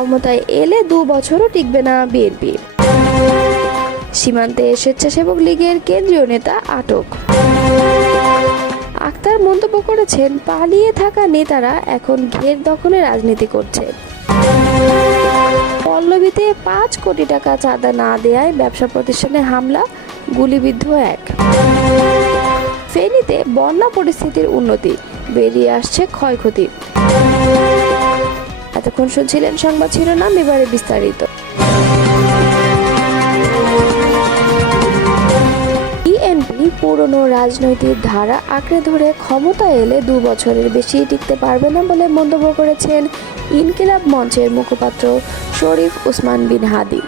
ক্ষমতায় এলে 2 বছরও টিকবে না বিএনপি। সীমান্তে স্বেচ্ছাসেবক লীগের কেন্দ্রীয় নেতা আটক। আক্তার মন্তব্য করেছেন, পালিয়ে থাকা নেতারা এখন ঘের দখলে রাজনীতি করছে। পল্লবীতে 5 কোটি টাকা চাঁদা না দেয়ায় ব্যবসা প্রতিষ্ঠানে হামলা, গুলিবিদ্ধ এক। ফেনীতে বন্যা পরিস্থিতির উন্নতি, বেরিয়ে আসছে ক্ষয়ক্ষতি। এতক্ষণ শুনছিলেন সংবাদ শিরোনাম, এবারে বিস্তারিত। বিএনপি পুরনো রাজনৈতিক ধারা আঁকড়ে ধরে ক্ষমতা এলে 2 বছরের বেশি টিকতে পারবে না বলে মন্তব্য করেছেন ইনকিলাব মঞ্চের মুখপাত্র শরীফ ওসমান বিন হাদি।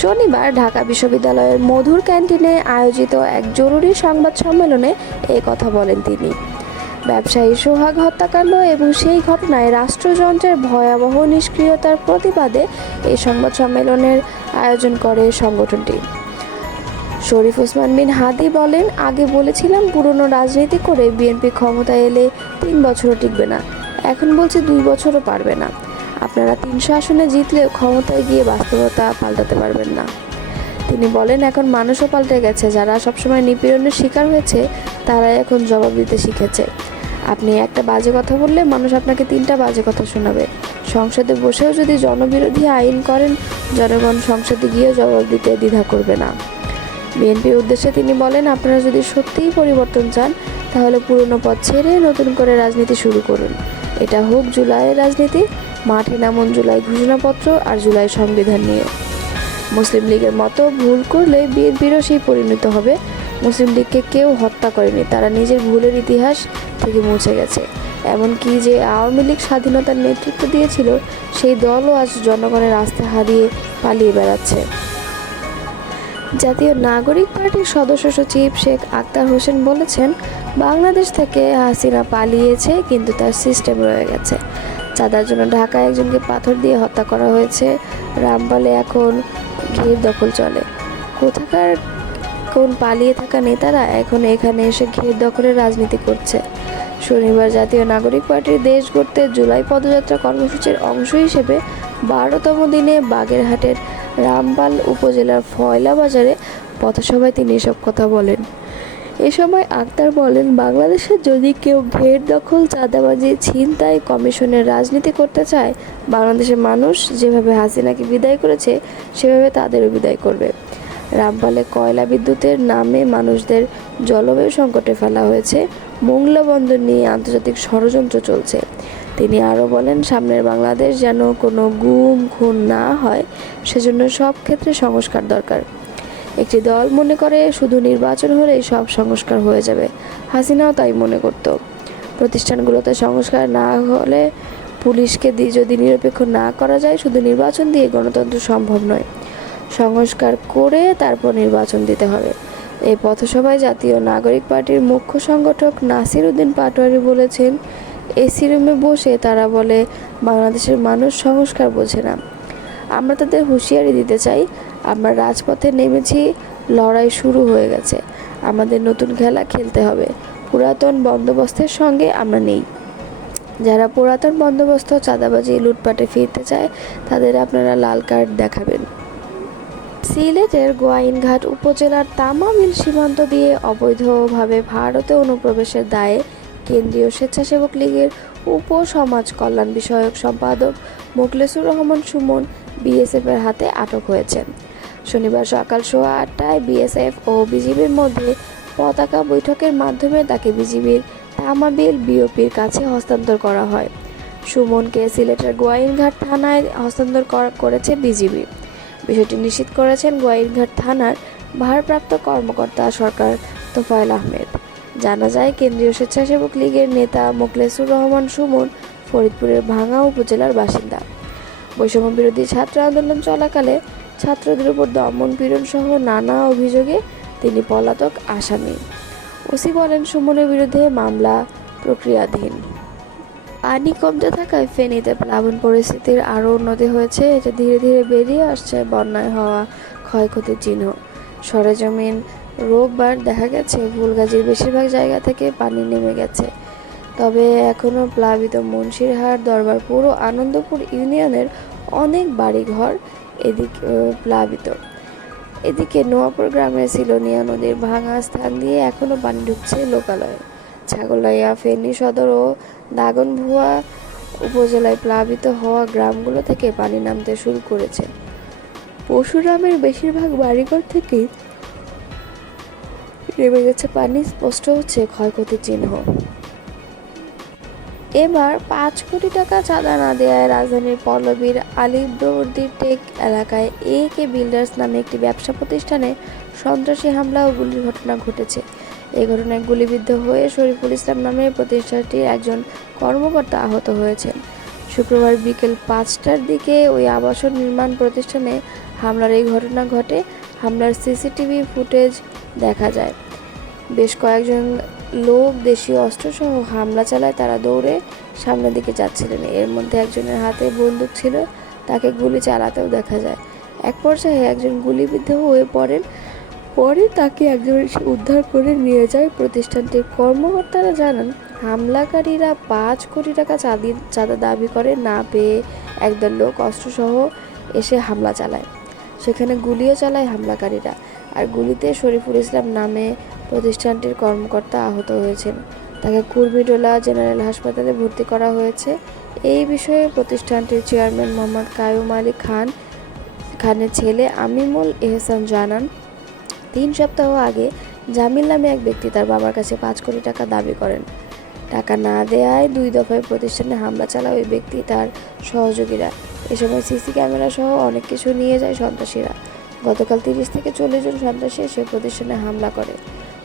শনিবার ঢাকা বিশ্ববিদ্যালয়ের মধুর ক্যান্টিনে আয়োজিত এক জরুরি সংবাদ সম্মেলনে এই কথা বলেন তিনি। ব্যবসায়ী সোহাগ হত্যাকাণ্ড এবং সেই ঘটনায় রাষ্ট্রযন্ত্রের ভয়াবহ নিষ্ক্রিয়তার প্রতিবাদে এই সংবাদ সম্মেলনের আয়োজন করে সংগঠনটি। শরীফ ওসমান বিন হাদি বলেন, আগে বলেছিলাম পুরনো রাজনীতি করে বিএনপি ক্ষমতায় এলে 3 বছরও টিকবে না, এখন বলছে 2 বছরও পারবে না। আপনারা 300 আসনে জিতলেও ক্ষমতায় গিয়ে বাস্তবতা পাল্টাতে পারবেন না। তিনি বলেন, এখন মানুষও পাল্টে গেছে, যারা সবসময় নিপীড়নের শিকার হয়েছে তারাই এখন জবাব দিতে শিখেছে। আপনি একটা বাজে কথা বললে মানুষ আপনাকে 3টা বাজে কথা শোনাবে। সংসদে বসেও যদি জনবিরোধী আইন করেন, জনগণ সংসদে গিয়েও জবাব দিতে দ্বিধা করবে না। বিএনপির উদ্দেশ্যে তিনি বলেন, আপনারা যদি সত্যিই পরিবর্তন চান তাহলে পুরনো পথ ছেড়ে নতুন করে রাজনীতি শুরু করুন। এটা হোক জুলাইয়ের রাজনীতি, মাঠে নামুন জুলাই ঘোষণাপত্র আর জুলাই সংবিধান নিয়ে। মুসলিম লীগের মতো ভুল করলে বিএনপিরও সেই পরিণত হবে। মুসলিম লীগকে কেউ হত্যা করেনি, তারা নিজের ভুলের ইতিহাস থেকে মুছে গেছে। এমনকি যে আওয়ামী লীগ স্বাধীনতার নেতৃত্ব দিয়েছিল সেই দলও আজ জনগণের আস্থা হারিয়ে পালিয়ে বেড়াচ্ছে। জাতীয় নাগরিক পার্টির সদস্য সচিব শেখ আক্তার হোসেন বলেছেন, বাংলাদেশ থেকে হাসিনা পালিয়েছে কিন্তু তার সিস্টেম রয়ে গেছে। চাঁদার জন্য ঢাকায় একজনকে পাথর দিয়ে হত্যা করা হয়েছে, রামপালে এখন ঘের দখল চলে। কোথাকার কোন পালিয়ে থাকা নেতারা এখন এখানে এসে ঘের দখলের রাজনীতি করছে। শনিবার জাতীয় নাগরিক পার্টির দেশ গড়তে জুলাই পদযাত্রা কর্মসূচির অংশ হিসেবে 12তম দিনে বাগেরহাটের রামপাল উপজেলার ফয়লা বাজারে পথসভায় তিনি এসব কথা বলেন। এ সময় আক্তার বলেন, বাংলাদেশে যদি কেউ ঘের দখল, চাঁদাবাজি, ছিনতাই, কমিশনের রাজনীতি করতে চায়, বাংলাদেশের মানুষ যেভাবে হাসিনাকে বিদায় করেছে সেভাবে তাদেরও বিদায় করবে। রামপালে কয়লা বিদ্যুতের নামে মানুষদের জলবায়ু সংকটে ফেলা হয়েছে, মোংলা বন্দর নিয়ে আন্তর্জাতিক ষড়যন্ত্র চলছে। তিনি আরও বলেন, সামনের বাংলাদেশ যেন কোনো গুম খুন না হয় সেজন্য সব ক্ষেত্রে সংস্কার দরকার। একটি দল মনে করে শুধু নির্বাচন হলেই সব সংস্কার হয়ে যাবে, হাসিনাও তাই মনে করত। প্রতিষ্ঠানগুলোতে সংস্কার না হলে, পুলিশকে যদি নিরপেক্ষ না করা যায়, শুধু নির্বাচন দিয়ে গণতন্ত্র সম্ভব নয়। সংস্কার করে তারপর নির্বাচন দিতে হবে। এই পথসভায় জাতীয় নাগরিক পার্টির মুখ্য সংগঠক নাসির উদ্দিন পাটোয়ারি বলেছেন, এসি রুমে বসে তারা বলে বাংলাদেশের মানুষ সংস্কার বোঝে না। আমরা তাদের হুঁশিয়ারি দিতে চাই, আমরা রাজপথে নেমেছি, লড়াই শুরু হয়ে গেছে, আমাদের নতুন খেলা খেলতে হবে। পুরাতন বন্দোবস্তের সঙ্গে আমরা নেই। যারা পুরাতন বন্দোবস্ত, চাঁদাবাজি, লুটপাটে ফিরতে চায় তাদের আপনারা লাল কার্ড দেখাবেন। সিলেটের গোয়াইনঘাট উপজেলার তামাবিল সীমান্ত দিয়ে অবৈধভাবে ভারতে অনুপ্রবেশের দায়ে কেন্দ্রীয় স্বেচ্ছাসেবক লীগের উপসমাজ কল্যাণ বিষয়ক সম্পাদক মোখলেসুর রহমান সুমন বিএসএফের হাতে আটক হয়েছেন। শনিবার সকাল 8:15টায় বিএসএফ ও বিজিবির মধ্যে পতাকা বৈঠকের মাধ্যমে তাকে বিজিবির তামাবিল বিওপির কাছে হস্তান্তর করা হয়। সুমনকে সিলেটের গোয়াইনঘাট থানায় হস্তান্তর করেছে বিজিবি। বিষয়টি নিশ্চিত করেছেন গোয়াইনঘাট থানার ভারপ্রাপ্ত কর্মকর্তা সরকার তোফায়েল আহমেদ। জানা যায়, কেন্দ্রীয় স্বেচ্ছাসেবক লীগের নেতা মোখলেসুর রহমান সুমন ফরিদপুরের ভাঙ্গা উপজেলার বাসিন্দা। বৈষম্য বিরোধী ছাত্র আন্দোলন চলাকালে ছাত্রদের উপর দমন পীড়ন সহ নানা অভিযোগে তিনি পলাতক আসামি। ওসি বলেন, সুমনের বিরুদ্ধে মামলা প্রক্রিয়াধীন। পানি কমতে থাকায় ফেনীতে প্লাবন পরিস্থিতির আরও উন্নতি হয়েছে। এটা ধীরে ধীরে বেরিয়ে আসছে বন্যায় হওয়া ক্ষয়ক্ষতির চিহ্ন। সরেজমিন রোববার দেখা গেছে ফুলগাজীর বেশিরভাগ জায়গা থেকে পানি নেমে গেছে। তবে এখনও প্লাবিত মুন্সিরহাট, দরবারপুর ও আনন্দপুর ইউনিয়নের অনেক বাড়িঘর এদিকে প্লাবিত। এদিকে নোয়াপুর গ্রামে সিলোনিয়া নদীর ভাঙা স্থান দিয়ে এখনও পানি ঢুকছে লোকালয়ে। ছাগলাইয়া, ফেনী সদর ও দাগনভূঞা উপজেলায় প্লাবিত হওয়া গ্রামগুলো থেকে পানি নামতে শুরু করেছে। পরশুরামের বেশিরভাগ বাড়িঘর থেকেই নেমে গেছে পানি, স্পষ্ট হচ্ছে ক্ষয়ক্ষতির চিহ্ন। এবার 5 কোটি টাকা চাঁদা না দেওয়ায় রাজধানীর পল্লবীর আলিবর্দী টেক এলাকায় একে বিল্ডার্স নামে একটি ব্যবসা প্রতিষ্ঠানে সন্ত্রাসী হামলা ও গুলির ঘটনা ঘটেছে। এই ঘটনায় গুলিবিদ্ধ হয়ে শরীফুল ইসলাম নামে প্রতিষ্ঠানটির একজন কর্মকর্তা আহত হয়েছেন। শুক্রবার বিকেল 5টার দিকে ওই আবাসন নির্মাণ প্রতিষ্ঠানে হামলার এই ঘটনা ঘটে। হামলার সিসিটিভি ফুটেজ দেখা যায়। বেশ কয়েকজন লোক দেশীয় অস্ত্রসহ হামলা চালায়। তারা দৌড়ে সামনের দিকে যাচ্ছিলেন। এর মধ্যে একজনের হাতে বন্দুক ছিল, তাকে গুলি চালাতেও দেখা যায়। এক পর্যায়ে একজন গুলিবিদ্ধ হয়ে পড়েন। পরে তাকে একজন উদ্ধার করে নিয়ে যায়। প্রতিষ্ঠানটির কর্মকর্তারা জানান, হামলাকারীরা 5 কোটি টাকা চাঁদা দাবি করে না পেয়ে একদল লোক অস্ত্রসহ এসে হামলা চালায়। সেখানে গুলিও চালায় হামলাকারীরা। আর গুলিতে শরীফুল ইসলাম নামে প্রতিষ্ঠানটির কর্মকর্তা আহত হয়েছেন। তাকে কুর্মিটোলা জেনারেল হাসপাতালে ভর্তি করা হয়েছে। এই বিষয়ে প্রতিষ্ঠানটির চেয়ারম্যান মোহাম্মদ কায়ুম আলী খানের ছেলে আমিমুল এহসান জানান, 3 সপ্তাহ আগে জামিল নামে এক ব্যক্তি তার বাবার কাছে 5 কোটি টাকা দাবি করেন। টাকা না দেওয়ায় 2 দফায় প্রতিষ্ঠানে হামলা চালায় ওই ব্যক্তি তার সহযোগীরা। এ সময় সিসি ক্যামেরা সহ অনেক কিছু নিয়ে যায় সন্ত্রাসীরা। গতকাল 30 থেকে 40 জন সন্ত্রাসী এসে প্রতিষ্ঠানে হামলা করে।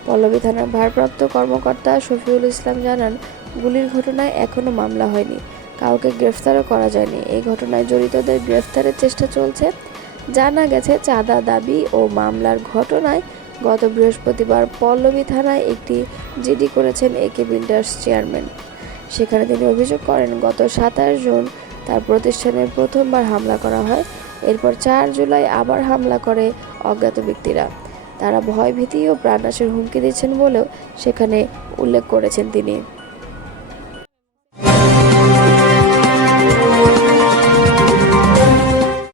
পল্লবী থানার ভারপ্রাপ্ত কর্মকর্তা শফিউল ইসলাম জানান, গুলির ঘটনায় এখনও মামলা হয়নি, কাউকে গ্রেফতারও করা যায়নি। এই ঘটনায় জড়িতদের গ্রেফতারের চেষ্টা চলছে। জানা গেছে, চাঁদা দাবি ও মামলার ঘটনায় গত বৃহস্পতিবার পল্লবী থানায় একটি জিডি করেছেন একে বিল্ডার্স চেয়ারম্যান। সেখানে তিনি অভিযোগ করেন, গত 27 জুন তার প্রতিষ্ঠানে প্রথমবার হামলা করা হয়। এরপর 4 জুলাই আবার হামলা করে অজ্ঞাত ব্যক্তিরা। তারা ভয়ভীতি ও প্রাণনাশের হুমকি দিচ্ছেন বলেও সেখানে উল্লেখ করেছেন তিনি।